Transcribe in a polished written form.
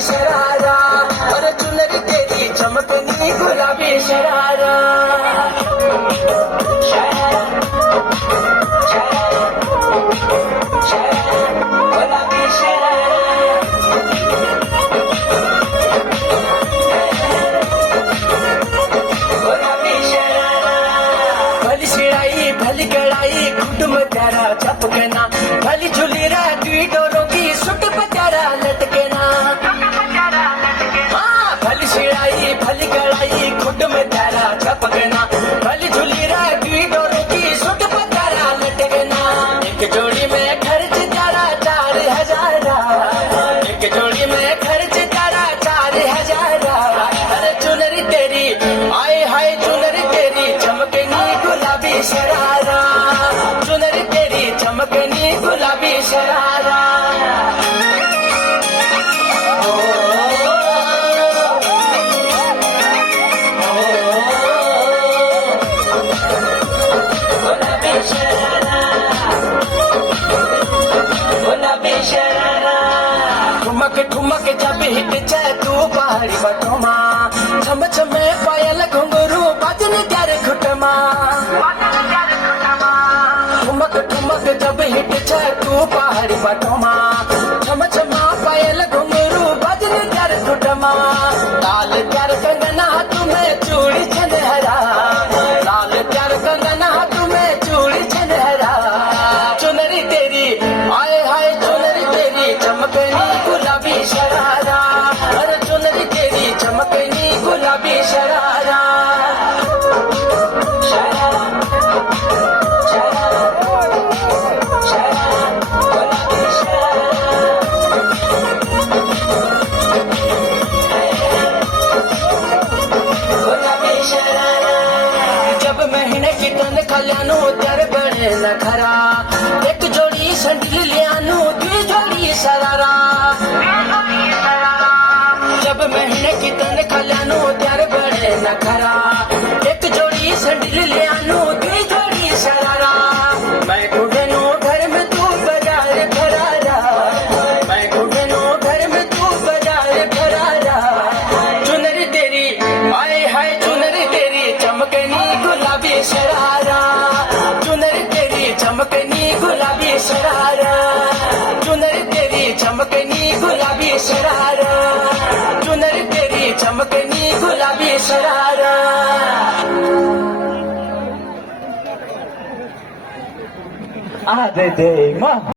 शरारा, और चुनरी तेरी चमकनी गुलाबी शरारा। गुलाबी शरारा, गुलाबी शरारा। भली शिड़ाई भली कड़ाई कुटुम प्यारा चपकना, भली झुली राती डोरों की सुट प्यारा लटकना। हाँ भली शिड़ाई भली कड़ाई कुटुम प्यारा चपकना, भली झुली राती डोरों की सुट प्यारा लटकना। एक जोड़ी में खर्च तारा 4,000, एक जोड़ी में खर्च तारा 4,000। अरे चुनरी तेरी आए हाय चुनरी तेरी चमकनी गुलाबी शरारा, चुनरी तेरी चमकनी गुलाबी शरारा। गुलाबी शरारा, गुलाबी शरारा। ठुमक ठुमक जब हिट जाए तू पहाड़ी बटोमा, छम छमे पायल घुंघरू बजन त्यार खुटमा। ठुमक ठुमक जब हिट जाए तू पहाड़ी बटोमा, छम छमा पायल घुंघरू बजन त्यार खुटमा। लाल त्यार कंगना तुम्हें चूड़ी छनहरा, लाल त्यार कंगना तुम्हें चूड़ी छनहरा। चुनरी तेरी आए हाय चुनरी तेरी चमकनी गुलाबी शरारा, अरे चुनरी तेरी चमकनी गुलाबी शरारा। शरारा, शरारा, शरारा, गुलाबी शरारा। गुलाबी शरारा। जब महीने की तन खल्यानो त्यार बड़े नखरा, एक जोड़ी संडिल लियानो दी जोड़ी शरारा। जब महीने की तन खल्यानो त्यार बड़े नखरा, एक जोड़ी संडिल लियानो दी जोड़ी शरारा। मैं घुटनो घर में तू बाजार फरारा, मैं घुटनो घर में तू बाजार फरारा। चुनरी तेरी आए हाय चुनरी तेरी चमकनी गुलाबी शरारा, चुनरी तेरी चमकनी गुलाबी शरारा, चुनरी तेरी चमकनी गुलाबी शरारा, चुनरी तेरी चमकनी गुलाबी शरारा। आ दे दे